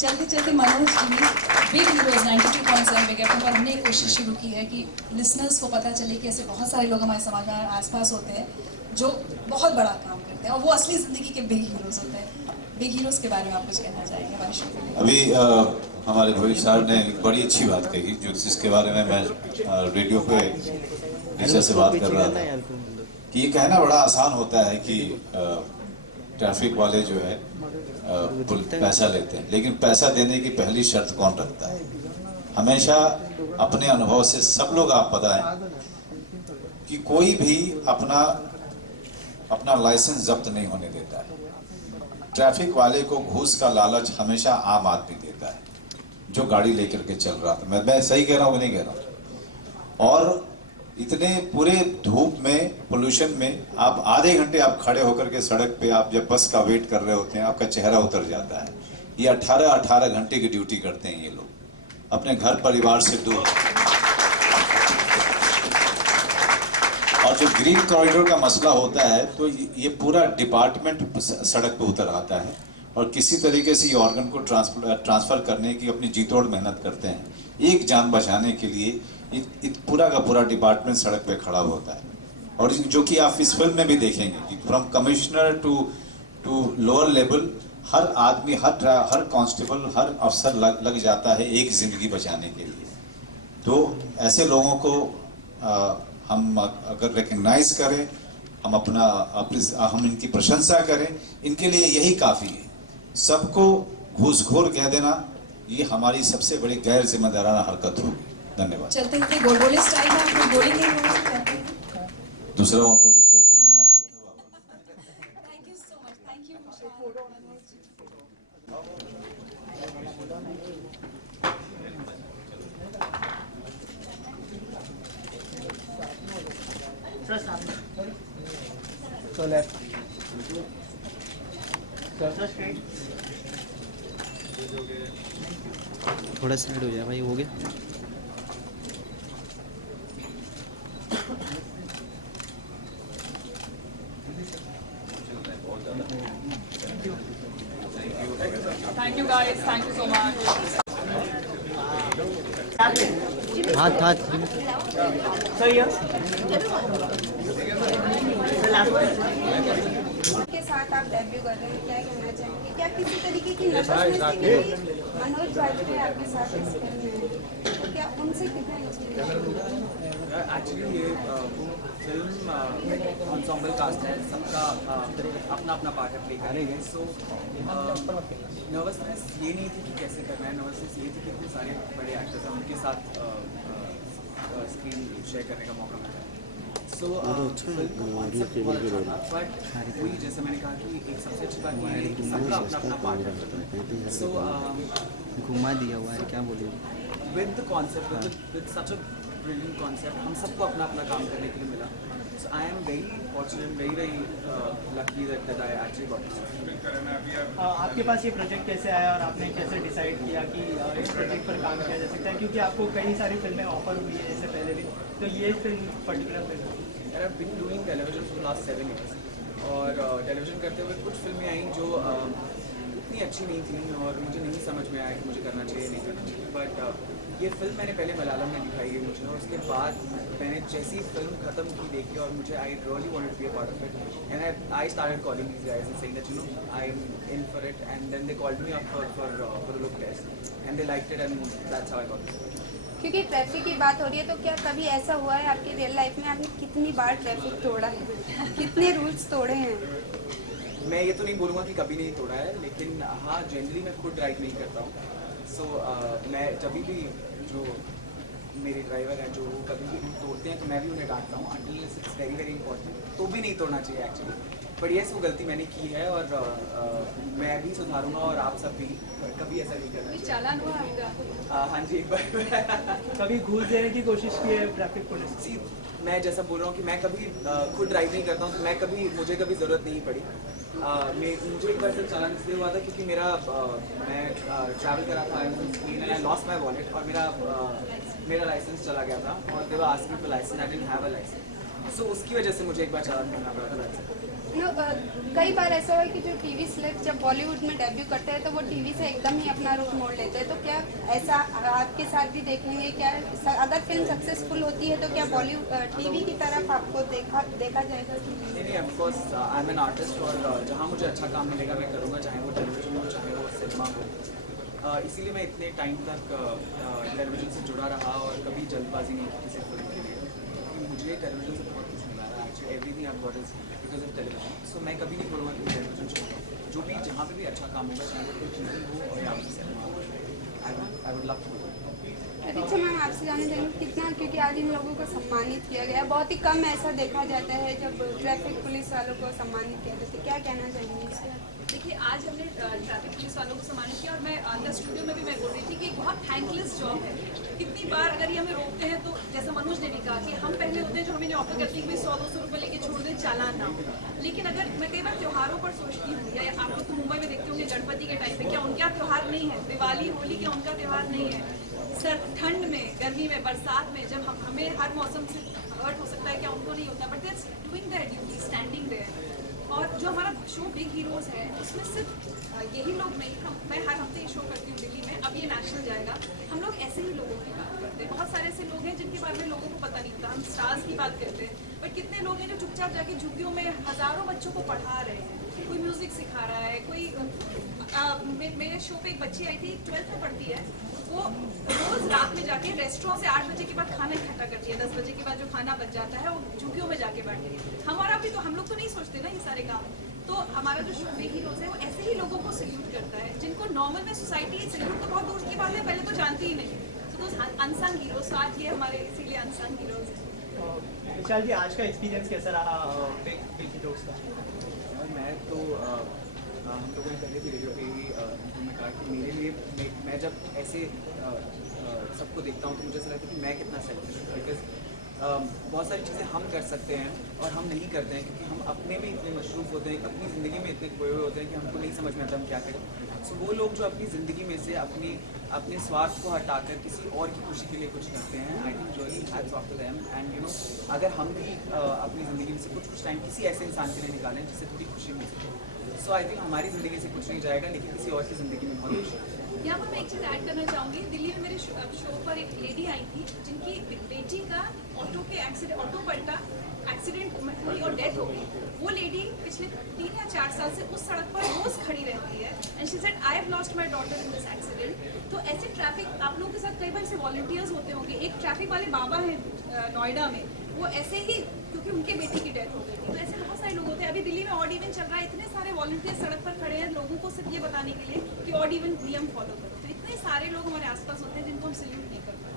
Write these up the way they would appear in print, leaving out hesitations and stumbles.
चलते चलते Manoj ji big heroes 92.7 big FM पर हमने एक कोशिश शुरू की है कि लिसनर्स को पता चले कि ऐसे बहुत सारे लोग हमारे समाज में आसपास होते हैं जो बहुत बड़ा काम करते हैं और वो असली जिंदगी के बिग हीरोज होते हैं। बिग हीरोज के बारे में आप कुछ कहना चाहेंगे हमारे शो के लिए? अभी हमारे रोहित साहब ने एक बड़ी अच्छी बात कही जो जिसके बारे में मैं रेडियो पे टीचर से बात कर रहा था कि ये कहना बड़ा आसान होता है कि ट्रैफिक वाले जो है पैसा लेते हैं, लेकिन पैसा देने की पहली शर्त कौन रखता है? हमेशा अपने अनुभव से सब लोग आप पता है कि कोई भी अपना लाइसेंस जब्त नहीं होने देता है। ट्रैफिक वाले को घूस का लालच हमेशा आम आदमी देता है जो गाड़ी लेकर के चल रहा था। मैं सही कह रहा हूँ कि नहीं कह रहा हूँ? और इतने पूरे धूप में, पोल्यूशन में आप आधे घंटे आप खड़े होकर के सड़क पे आप जब बस का वेट कर रहे होते हैं, आपका चेहरा उतर जाता है। ये 18 घंटे की ड्यूटी करते हैं ये लोग अपने घर परिवार से दूर। और जो ग्रीन कॉरिडोर का मसला होता है तो ये पूरा डिपार्टमेंट सड़क पे उतर आता है और किसी तरीके से ये ऑर्गन को ट्रांसफर करने की अपनी जीतोड़ मेहनत करते हैं। एक जान बचाने के लिए पूरा का पूरा डिपार्टमेंट सड़क पे खड़ा होता है। और जो कि आप इस फिल्म में भी देखेंगे कि from commissioner to lower level हर आदमी, हर कांस्टेबल, हर अफसर लग जाता है एक जिंदगी बचाने के लिए। तो ऐसे लोगों को हम अगर रिकग्नाइज करें, हम इनकी प्रशंसा करें, इनके लिए यही काफ़ी है। सबको घूसखोर कह देना ये हमारी सबसे बड़ी गैर जिम्मेदाराना हरकत होगी। धन्यवाद। चलते हुए गोलगोले स्टाइल में आप लोग बोलेंगे दूसरा मौका तो सबको मिलना चाहिए। Thank you so much. Thank you. So left. So straight. थोड़ा साइड हो जाए भाई, हो गया। Thank you guys, thank you so much. हाथ So here. के साथ आप डेब्यू कर रहे हैं, क्या कहना चाहेंगे? क्या किसी तरीके की नर्वसनेस मनोज वाजपेयी आपके साथ इस फिल्म में, क्या उनसे कितना इंस्पिरेशन? एक्चुअली ये फिल्म ensemble कास्ट है, सबका अपना अपना पार्ट प्ले करेंगे। सो नर्वसनेस ये नहीं थी कि कैसे करना है, नर्वसनेस ये थी कि इतने सारे बड़े एक्टर्स हैं, उनके साथ स्क्रीन शेयर करने का मौका मिला। सो फिल्म का कॉन्सेप्ट बहुत अच्छा था, बट वही जैसे मैंने कहा कि एक सबसे अच्छी बात ये है कि सबका अपना अपना पार्ट है। सो घुमा दिया हुआ है, क्या बोलिए? With the concept, with such a brilliant concept, हम सबको अपना अपना काम करने के लिए मिला। So I am very fortunate, very lucky that I actually got this. आपके पास ये प्रोजेक्ट कैसे आया और आपने कैसे डिसाइड किया कि इस प्रोजेक्ट पर काम किया जा सकता है? क्योंकि आपको कई सारी फिल्में ऑफर हुई है इससे पहले भी, तो ये film particular film. I have been doing television for last 7 years और टेलीविजन करते हुए कुछ फिल्में आई जो उतनी अच्छी नहीं थी और मुझे नहीं समझ में आया कि मुझे करना चाहिए नहीं करना चाहिए। बट ये फिल्म मैंने पहले मलयालम में दिखाई है मुझे, और उसके बाद मैंने जैसी फिल्म खत्म की देखी और मुझे I really wanted to be a part of it and I started calling these guys and saying that you know I am in for it and then they called me up for a look test and they liked it and that's how I got this. क्योंकि traffic की बात हो रही है, तो क्या कभी ऐसा हुआ है आपकी रियल लाइफ में आपने कितनी बार ट्रैफिक तोड़ा है, कितने रूल्स तोड़े हैं? मैं ये तो नहीं बोलूँगा कि कभी नहीं तोड़ा है, लेकिन हाँ जनरली मैं खुद ड्राइव नहीं करता हूँ। सो मैं जब भी जो मेरे ड्राइवर हैं जो कभी भी रूल तोड़ते हैं तो मैं भी उन्हें डांटता हूँ until it's very very important, तो भी नहीं तोड़ना चाहिए एक्चुअली। बट येस वो गलती मैंने की है और मैं भी सुधारूंगा और आप सब भी कभी ऐसा नहीं करना चाहिए। चालान हुआ आपका? हाँ जी, एक बार कभी घूस देने की कोशिश की है ट्रैफिक पुलिस? जी मैं जैसा बोल रहा हूँ कि मैं कभी खुद ड्राइव नहीं करता हूँ, तो मुझे कभी ज़रूरत नहीं पड़ी। मुझे एक बार सिर्फ चालान इसलिए हुआ था क्योंकि मैं ट्रैवल कर रहा था and I lost my wallet और मेरा लाइसेंस चला गया था और they were asking for licence, I didn't have a licence. So उसकी वजह से मुझे एक बार चालान करना पड़ा था वैसे। कई बार ऐसा हुआ कि जो टीवी सेलेक्ट जब बॉलीवुड में डेब्यू करते हैं तो वो टीवी से एकदम ही अपना रुख मोड़ लेते हैं, तो क्या ऐसा आपके साथ भी देखेंगे? क्या अगर फिल्म सक्सेसफुल होती है तो क्या बॉलीवुड टीवी की तरफ आपको देखा जाएगा? नहीं, of course I am an artist और जहाँ मुझे अच्छा काम मिलेगा मैं करूँगा, चाहे वो टेलीविजन हो चाहे वो सिनेमा हो। इसीलिए मैं इतने टाइम तक टेलीविजन से जुड़ा रहा और कभी जल्दबाजी नहीं की किसी फिल्म के लिए, क्योंकि मुझे टेलीविजन से बहुत कुछ मिला है। Actually everything I got is because of television. So मैं कभी नहीं बोलूँगा कि टेलीविजन छोड़ो, जो भी जहाँ पे भी अच्छा काम होगा, चाहे वो टेलीविजन हो और या फिर सिनेमा हो, आई वुड लव टू। अच्छा मैम, आपसे जानना चाहूँगी कितना, क्योंकि आज इन लोगों को सम्मानित किया गया, बहुत ही कम ऐसा देखा जाता है जब ट्रैफिक पुलिस वालों को सम्मानित किया जाता है, क्या कहना चाहेंगे इसका? देखिए, आज हमने ट्रैफिक पुलिस वालों को सम्मानित किया और मैं अंदर स्टूडियो में भी मैं बोल रही थी कि एक बहुत थैंकलेस जॉब है। कितनी बार अगर ये हमें रोकते हैं तो जैसा मनोज ने भी कहा कि हम पहले होते हैं जो हमें ऑफर करते हैं कि 100-200 रुपये लेके छोड़ दें, चालान ना हो। लेकिन अगर मैं कई बार त्योहारों पर सोचती हूँ, या आप लोग तो मुंबई में देखते होंगे गणपति के टाइम पे, क्या उनका त्यौहार नहीं है? दिवाली, होली, क्या उनका त्यौहार नहीं है? सर, ठंड में, गर्मी में, बरसात में, जब हमें हर मौसम से हर्ट हो सकता है, क्या उनको नहीं होता? But they are doing their duty, standing there. और जो हमारा शो बिग हीरोज़ है उसमें सिर्फ यही लोग नहीं, मैं हर हफ्ते ये शो करती हूँ दिल्ली में, अब ये नेशनल जाएगा। हम लोग ऐसे ही लोगों की बात करते हैं। बहुत सारे ऐसे लोग हैं जिनके बारे में लोगों को पता नहीं होता। हम स्टार्स की बात करते हैं, बट कितने लोग हैं जो चुपचाप जाके झुग्गियों में हज़ारों बच्चों को पढ़ा रहे हैं, कोई म्यूज़िक सिखा रहा है, कोई मेरे शो पे एक बच्ची आई थी, 12th में पढ़ती है, वो रोज़ रात में जाके रेस्टोरेंट से 8 बजे के बाद खाना इकट्ठा करती है, 10 बजे के बाद जो खाना बच जाता है वो झुग्गियों में जाके बैठती है। हमारा भी तो, हम लोग तो नहीं सोचते ना ये सारे काम। तो हमारा जो शो बिग हीरोज़ है वो ऐसे ही लोगों को सल्यूट करता है, जिनको नॉर्मल में सोसाइटी सल्यूट तो बहुत दूर की बात है, पहले तो जानती ही नहीं। तो अनसंग हीरोज़, आज ये हमारे इसीलिए अनसंग हीरोज़ हैं। विशाल जी, आज का एक्सपीरियंस कैसा रहा बिग हीरोज़ का? मैं तो हम लोगों ने पहले भी रेडियो पे ही मैं कहा कि मेरे लिए मैं जब ऐसे सबको देखता हूँ तो मुझे ऐसा लगता है कि मैं कितना सेल्फिश हूँ, बिकॉज बहुत सारी चीज़ें हम कर सकते हैं और हम नहीं करते हैं, क्योंकि हम अपने में इतने मशरूफ़ होते हैं, अपनी ज़िंदगी में इतने खोए हुए होते हैं कि हमको नहीं समझ में आता हम क्या करें। सो वो लोग जो अपनी ज़िंदगी में से अपने स्वार्थ को हटाकर किसी और की खुशी के लिए कुछ करते हैं, I think really hats off to them. And you know, अगर हम भी अपनी ज़िंदगी में से कुछ टाइम किसी ऐसे इंसान के लिए निकालें जिससे थोड़ी खुशी मिल सके, सो आई थिंक हमारी ज़िंदगी से कुछ नहीं जाएगा, लेकिन किसी और की ज़िंदगी में बहुत खुशी है। यहाँ पर मैं एक चीज़ ऐड करना चाहूँगी। दिल्ली में मेरे शो पर एक लेडी आई थी जिनकी बेटी का ऑटो पलटा, एक्सीडेंट हुई और डेथ हो गई। वो लेडी पिछले 3 या 4 साल से उस सड़क पर रोज़ खड़ी रहती है, and she said I have lost my daughter in this accident. तो ऐसे ट्रैफिक, आप लोगों के साथ कई बार ऐसे वॉलंटियर्स होते होंगे। एक ट्रैफिक वाले बाबा हैं नोएडा में, वो ऐसे ही, क्योंकि उनके बेटी की डेथ हो गई थी। तो ऐसे बहुत सारे लोग होते हैं। अभी दिल्ली में ऑड इवन चल रहा है, इतने सारे वॉलंटियर्स सड़क पर खड़े हैं लोगों को सिर्फ ये बताने के लिए कि ऑड इवन नियम फॉलो करो। तो इतने सारे लोग हमारे आसपास होते हैं जिनको हम सल्यूट नहीं कर पाते।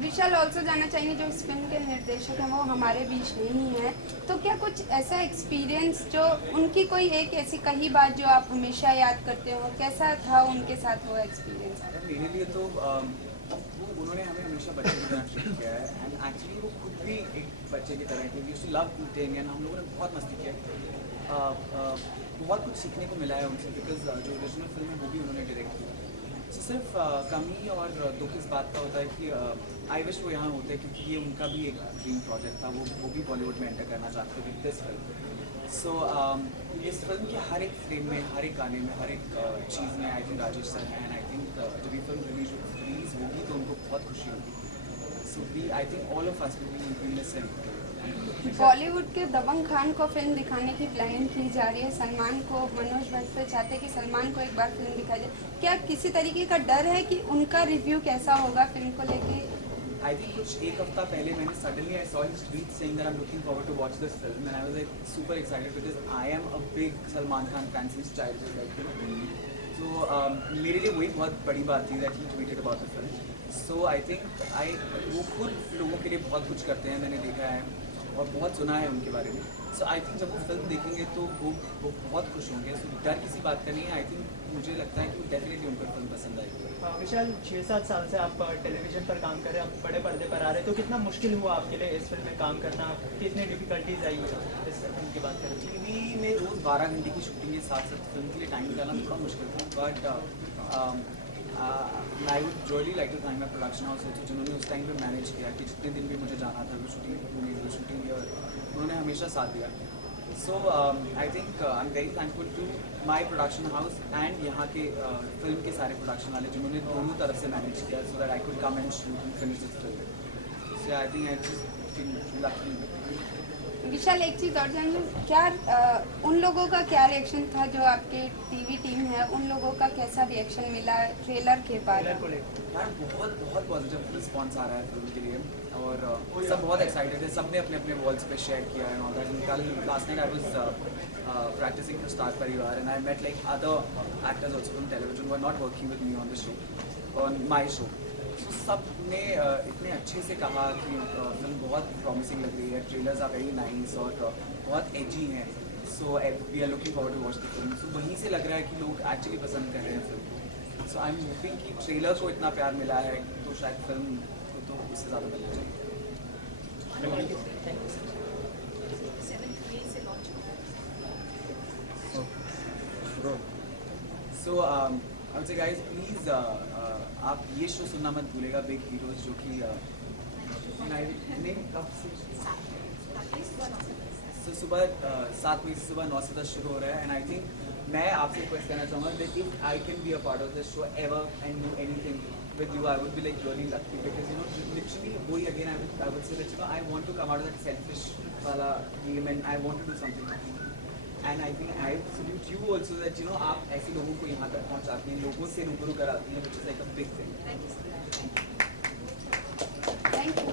विशाल, ऑल्सो जानना चाहेंगे, जो इस फिल्म के निर्देशक हैं वो हमारे बीच नहीं है, तो क्या कुछ ऐसा एक्सपीरियंस जो उनकी कोई एक ऐसी कही बात जो आप हमेशा याद करते हो, कैसा था उनके साथ वो एक्सपीरियंस? मेरे लिए तो उन्होंने हमें हमेशा बच्चे की तरह ट्रीट किया है, एंड एक्चुअली वो खुद भी एक बच्चे की तरह थे। We used to love eating, and हम लोगों ने बहुत मस्ती किया। बहुत कुछ सीखने को मिला है उनसे, बिकॉज जो ओरिजिनल फिल्म है वो भी उन्होंने डायरेक्ट किया। तो सिर्फ कमी और दुख इस बात का होता है कि आई विश वो यहाँ होते, क्योंकि ये उनका भी एक ड्रीम प्रोजेक्ट था। वो भी बॉलीवुड में एंटर करना चाहते थे दिस फिल्म। सो इस फिल्म के हर एक फ्रेम में, हर एक गाने में, हर एक चीज़ में आई थिंक राजेश सर हैं, एंड आई थिंक जब ये फिल्म रिलीज होगी तो उनको बहुत खुशी होगी। So we, I think all of us will miss him. Bollywood के दबंग खान को फिल्म दिखाने की प्लानिंग की जा रही है। सलमान को, मनोज भाजपेयी चाहते हैं कि सलमान को एक बार फिल्म दिखाई जाए। क्या किसी तरीके का डर है कि उनका रिव्यू कैसा होगा फिल्म को लेके? आई थिंक कुछ एक हफ्ता पहले मैंने suddenly I saw his tweet saying that I am looking forward to watch this film, and I was like super excited because I am a big Salman Khan fan since childhood. तो मेरे लिए वही बहुत बड़ी बात थी that he tweeted about the film. So I think वो खुद लोगों के लिए बहुत कुछ करते हैं, मैंने देखा है और बहुत सुना है उनके बारे में। सो आई थिंक जब वो फिल्म देखेंगे तो वो बहुत खुश होंगे। सो डर किसी बात का नहीं है। आई थिंक मुझे लगता है कि डेफिनेटली उनको फिल्म पसंद आएगी। विशाल, 6-7 साल से आप टेलीविजन पर काम कर रहे हैं, आप बड़े पर्दे पर आ रहे हैं, तो कितना मुश्किल हुआ आपके लिए इस फिल्म में काम करना? कितनी डिफिकल्टीज आई इस फिल्म की बात करें? टीवी में रोज़ 12 घंटे की शूटिंग के साथ साथ फिल्म के लिए टाइम निकालना थोड़ा मुश्किल था, but I would really like to thank my production house जिन्होंने उस टाइम पे मैनेज किया कि जितने दिन भी मुझे जाना था वो शूटिंग की और उन्होंने हमेशा साथ दिया. So I think I am very thankful to my production house and यहाँ के फिल्म के सारे प्रोडक्शन वाले जिन्होंने दोनों तरफ से मैनेज किया so that I could come and shoot and finish this film. So I think I just feel lucky. Vishal, एक चीज़ और जानूँ, क्या उन लोगों का क्या रिएक्शन था जो आपके टीवी टीम है, उन लोगों का कैसा रिएक्शन मिला ट्रेलर के बाद? यार बहुत बहुत पॉजिटिव रिस्पॉन्स आ रहा है फिल्म के लिए और सब बहुत एक्साइटेड है. सबने अपने अपने वॉल्स पे शेयर किया है और कल last night I was practising for Star Parivaar and I met like other actors also from television who are not working with me on the show on my show. तो सब ने इतने अच्छे से कहा कि फिल्म बहुत प्रॉमिसिंग लग रही है, ट्रेलर्स आर वेरी नाइस और बहुत एजी हैं. So we are looking forward to watch the film. So वहीं से लग रहा है कि लोग एक्चुअली पसंद कर रहे हैं फिल्म को. सो आई एम होपिंग कि ट्रेलर को इतना प्यार मिला है तो शायद फिल्म को तो उससे ज़्यादा मिलना चाहिए. So I would say guys please आप ये शो सुनना मत भूलेगा, बिग हीरोज, जो कि सुबह 7 बजे से सुबह 9 से 10 शुरू हो रहा है. एंड आई थिंक मैं आपसे रिक्वेस्ट करना चाहूँगा that if I can be a part of this show ever and do anything with you, I would be like really lucky because literally वही again I would say that I want to come out of that selfish वाला game and I want to do something. And I think I salute you also that आप ऐसे लोगों को यहाँ तक पहुँचाती हैं, लोगों से रूबरू कराती हैं, which is like a big thing. Thank you.